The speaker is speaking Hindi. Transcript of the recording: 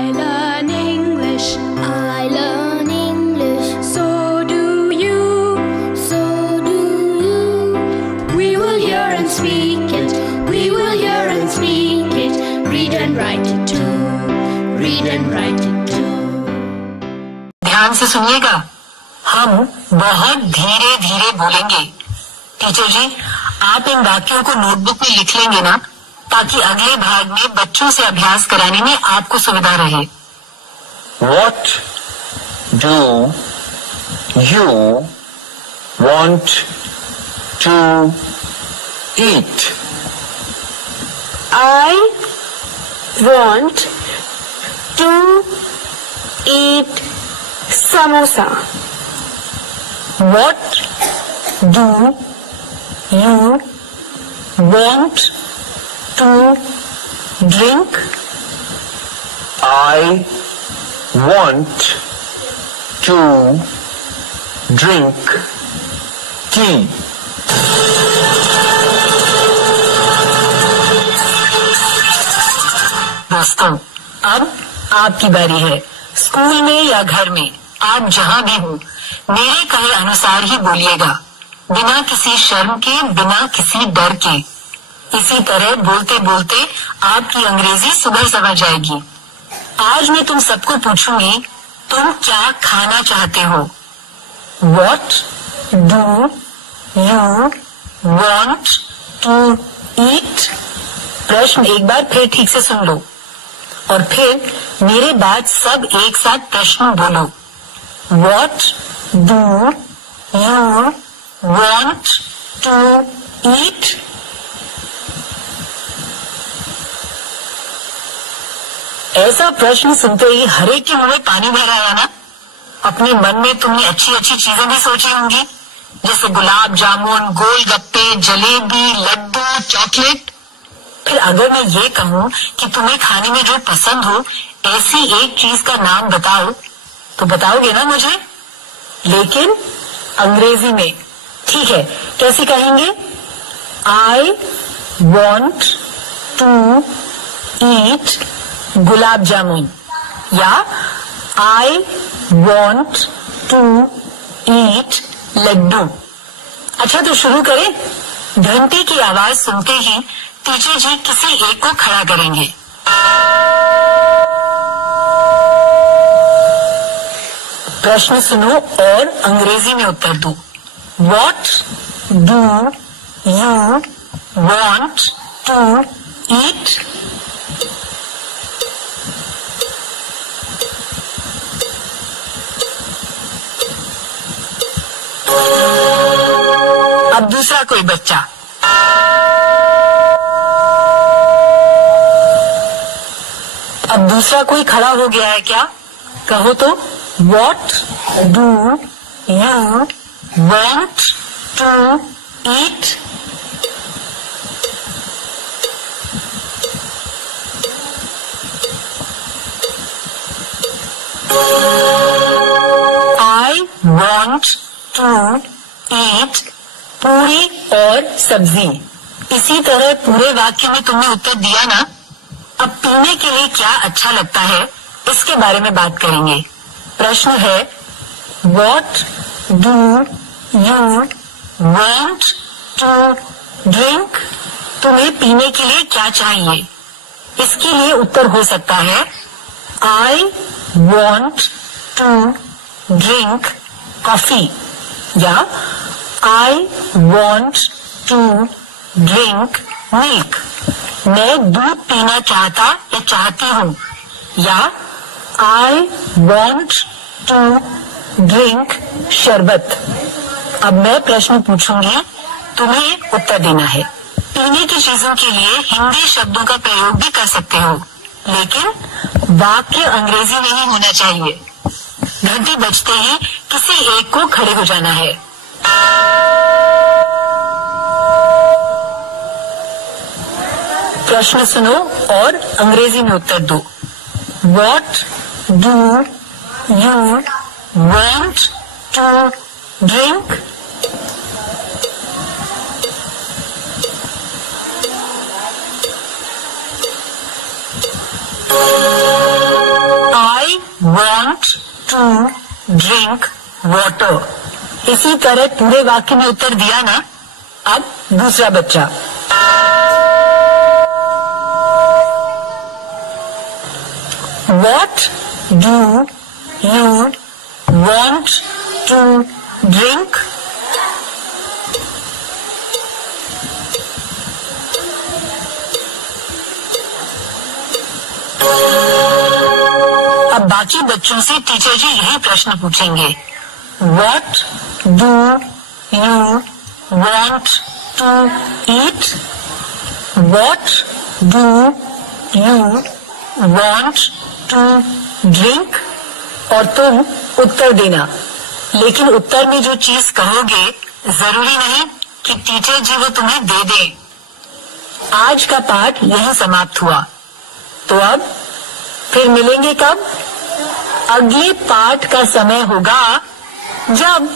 I learn English. I learn English. So do you. So do you. We will hear and speak it. We will hear and speak it. Read and write it too. Read and write it too. ध्यान से सुनिएगा, हम बहुत धीरे धीरे बोलेंगे। टीचर जी, आप इन वाक्यों को नोटबुक में लिख लेंगे ना, ताकि अगले भाग में बच्चों से अभ्यास कराने में आपको सुविधा रहे। What do you want to eat? I want to eat samosa. What do you want to drink? I want to drink tea. दोस्तों, अब आपकी बारी है। स्कूल में या घर में, आप जहाँ भी हो, मेरे कहे अनुसार ही बोलिएगा, बिना किसी शर्म के, बिना किसी डर के। इसी तरह बोलते बोलते आपकी अंग्रेजी सुधर समझ जाएगी। आज मैं तुम सबको पूछूंगी, तुम क्या खाना चाहते हो? What do you want to eat? प्रश्न एक बार फिर ठीक से सुन लो और फिर मेरे बाद सब एक साथ प्रश्न बोलो। What do you want to eat? ऐसा प्रश्न सुनते ही हर एक के मुंह में पानी भर आया ना? अपने मन में तुमने अच्छी अच्छी चीजें भी सोची होंगी, जैसे गुलाब जामुन, गोलगप्पे, जलेबी, लड्डू, चॉकलेट। फिर अगर मैं ये कहूँ कि तुम्हें खाने में जो पसंद हो, ऐसी एक चीज का नाम बताओ, तो बताओगे ना मुझे? लेकिन अंग्रेजी में। ठीक है, कैसे कहेंगे? I want to eat gulab jamun, या I want to eat Laddu. अच्छा, तो शुरू करें। घंटी की आवाज सुनते ही टीचर जी किसी एक को खड़ा करेंगे। प्रश्न सुनो और अंग्रेजी में उत्तर दो। What do you want to eat? अब दूसरा कोई बच्चा। अब दूसरा कोई खड़ा हो गया है क्या? कहो तो। What do you want to eat? I want to eat पूरी और सब्जी। इसी तरह पूरे वाक्य में तुमने उत्तर दिया ना? अब पीने के लिए क्या अच्छा लगता है, इसके बारे में बात करेंगे। प्रश्न है, What do you want to drink? तुम्हें पीने के लिए क्या चाहिए? इसके लिए उत्तर हो सकता है, I want to drink coffee, या I want to drink milk. मैं दूध पीना चाहता या चाहती हूँ, या I want to drink शरबत। अब मैं प्रश्न पूछूंगी, तुम्हें उत्तर देना है। पीने की चीजों के लिए हिंदी शब्दों का प्रयोग भी कर सकते हो, लेकिन वाक्य अंग्रेजी में ही होना चाहिए। घंटी बजते ही किसी एक को खड़े हो जाना है। प्रश्न सुनो और अंग्रेजी में उत्तर दो। What do you want to drink? want to drink water। इसी तरह पूरे वाक्य में उत्तर दिया ना। अब दूसरा बच्चा, What do you want to drink? अब बाकी बच्चों से टीचर जी यही प्रश्न पूछेंगे। What do you want to eat? What do you want to drink? और तुम उत्तर देना, लेकिन उत्तर में जो चीज कहोगे जरूरी नहीं कि टीचर जी वो तुम्हें दे दें। आज का पाठ यही समाप्त हुआ। तो अब फिर मिलेंगे कब? अगले पाठ का समय होगा जब